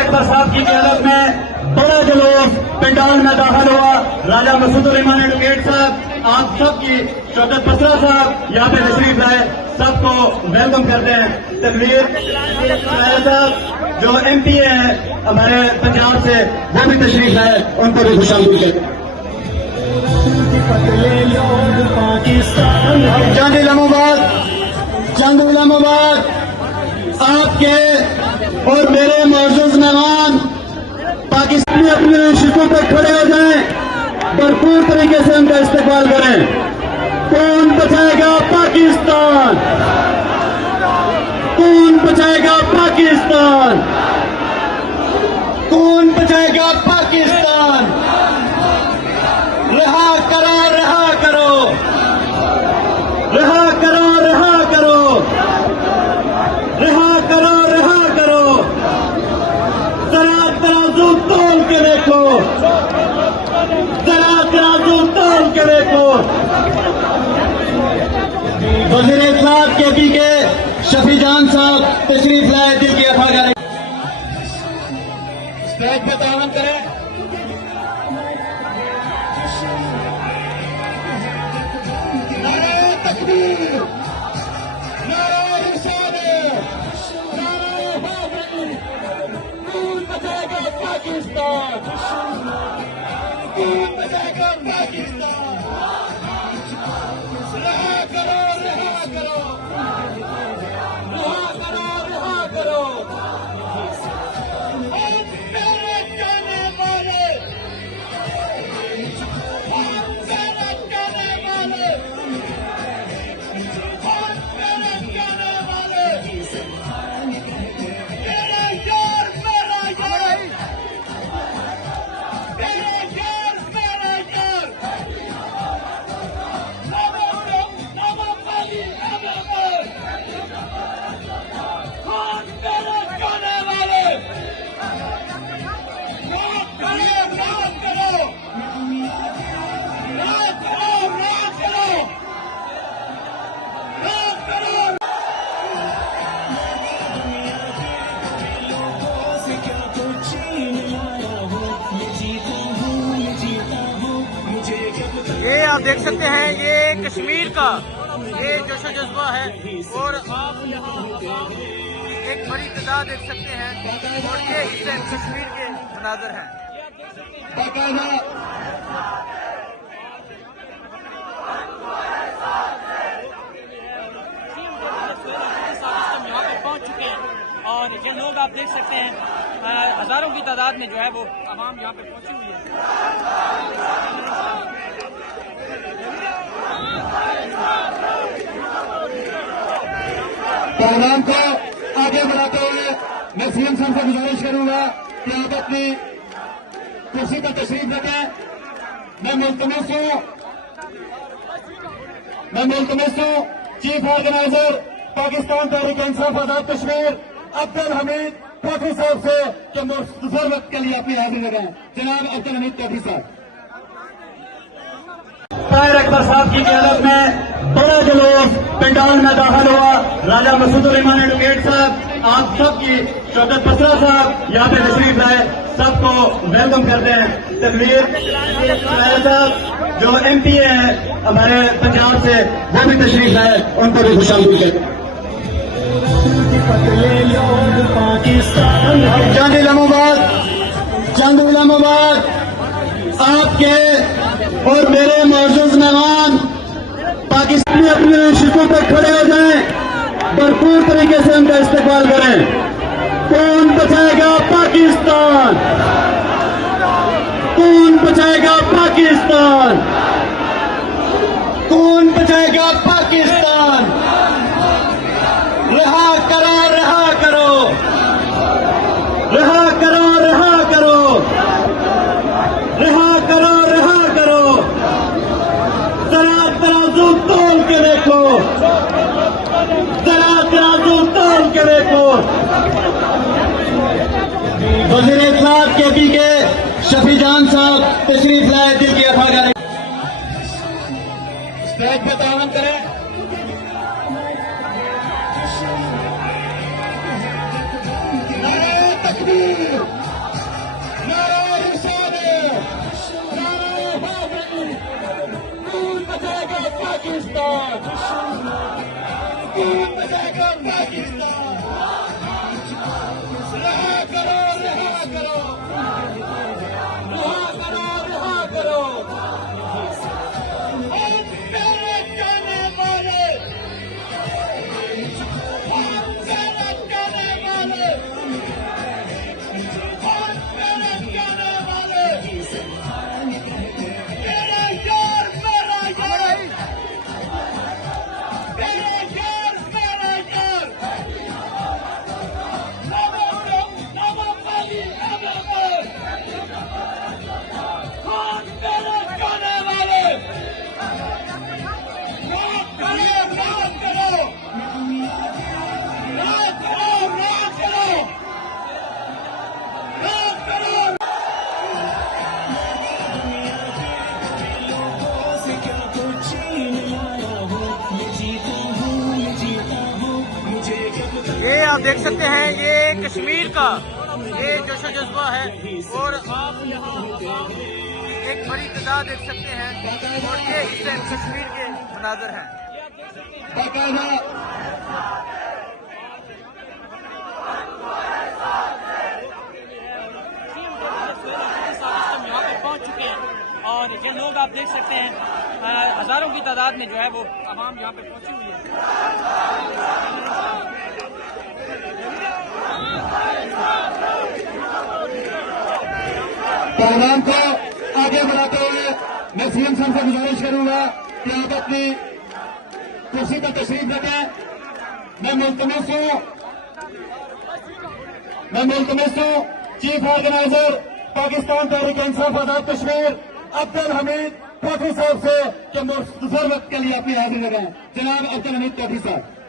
अकबर साहब की क़यादत में बड़ा जुलूस पंडाल में दाखिल हुआ। राजा मसूदुर रहमान एडवोकेट साहब, आप सबकी शौकत बसरा साहब यहाँ पे तशरीफ लाए, सबको वेलकम करते हैं। तनवीर साहब जो MP है हमारे पंजाब से, वो भी तशरीफ लाए, उनको भी खुशामदीद कहते हैं। चंद इलाहाबाद आपके और मेरे मौजूद मेहमान पाकिस्तानी अपनी शिकों पर खड़े हो जाएं, भरपूर तरीके से उनका इस्तेमाल करें। कौन बचाएगा पाकिस्तान? कौन बचाएगा पाकिस्तान? कौन बचाएगा पाकिस्तान? रहा करो, रहा करो, रहा करो, रहा करो, रहा करो, रहा करो। जरा तराजू तोल के देखो, जरा तराजू तोल के देखो। वज़ीर इत्तलात KP के शफी जान साहब तशरीफ लाए, दिल की अता करें, स्टेज पे तावन करें। नारे तकबीर, नारे इरशाद, नारे हैदरी। कौन बचाएगा पाकिस्तान? कौन बचाएगा पाकिस्तान? रहा करो, रहा करो, रहा करो, रहा करो। हम मेरे कहने वाले, हम मेरे कहने वाले, हम मेरे कहने वाले, मेरे यार मेरा यार, मेरे यार मेरा यार, नवाबाली नवाबाद, हम मेरे कहने वाले। रात करो, रात करो, रात करो, रात करो, रात करो। ये आप देख सकते हैं, ये कश्मीर का ये जोशो जज्बा है और आप यहाँ एक बड़ी तादाद देख सकते हैं और ये इससे कश्मीर के मनाजर हैं। यहाँ पे पहुँच चुके हैं और ये लोग आप देख सकते हैं हजारों की तादाद में जो है वो आवाम यहाँ पे पहुंची हुई है। प्रोग्राम को आगे बढ़ाते हुए मैं CM साहब से गुजारिश करूंगा कि आप अपनी कुर्सी पर तशरीफ रखें। मैं मुल्तमस हूँ चीफ ऑर्गेनाइजर पाकिस्तान तहरीक इंसाफ आजाद कश्मीर अब्दुल हमीद कैफी साहब से कि मुख्तसर वक्त के लिए अपनी हाजिरी लगाएं। जनाब अब्दुल हमीद कैफी साहब। ताहिर अकबर साहब की क़यादत में बड़ा जुलूस पंडाल में दाखिल हुआ। राजा मसूदुर रहमान एडवोकेट साहब, आप सबकी शौकत बसरा साहब यहाँ पे तशरीफ लाए, सबको वेलकम करते हैं। तनवीर साहब जो MP है हमारे पंजाब से, वो भी तशरीफ लाए, उनको भी खुशामदीद कहते हैं। चंद इलाहाबाद आपके और मेरे मौजूद मेहमान पाकिस्तानी अपनी शिकों पर खड़े हो जाएं, भरपूर तरीके से उनका इस्तेमाल करें। कौन बचाएगा पाकिस्तान? कौन बचाएगा पाकिस्तान? कौन बचाएगा पाकिस्तान? रहा करो, रहा करो, रहा करो, रहा करो, रहा करो, रहा करो। जरा तराजू तोल के देखो, जरा तराजू तोल के देखो। वज़ीर इत्तलात KP के शफी जान साहब तशरीफ लाए, दिल की अता करें, स्टेज पे तावन करें। नारे तकबीर, बचाएगा पाकिस्तान, कौन बचाएगा पाकिस्तान। रहा करो, रहा करो, रहा करो, रहा करो। हम तेरे कहने वाले, हम तेरे कहने वाले, हम तेरे कहने वाले। तेरे यार मेरा यार, तेरे यार मेरा यार। हम तेरे कहने वाले। रात करो, रात करो, रात करो, रात करो, रात करो। ये आप देख सकते हैं, ये कश्मीर का ये जोशो जज्बा है और आप यहाँ एक बड़ी तादाद देख सकते हैं और ये इससे कश्मीर के मनाजर हैं। बाकायदा हम यहाँ पे पहुँच चुके हैं और ये लोग आप देख सकते हैं हजारों की तादाद में जो है वो आवाम यहाँ पे पहुँची हुई है। प्रोग्राम को आगे बढ़ाते हुए मैं सीएम साहब से गुजारिश करूंगा कि आप अपनी कुर्सी पर तशरीफ रखें। मैं मुल्तमस हूँ चीफ ऑर्गेनाइजर पाकिस्तान तहरीक इंसाफ आजाद कश्मीर अब्दुल हमीद कोठी साहब से कि मुख्तर वक्त के लिए अपनी हाजिरी लगाएं। जनाब अब्दुल हमीद कोठी साहब।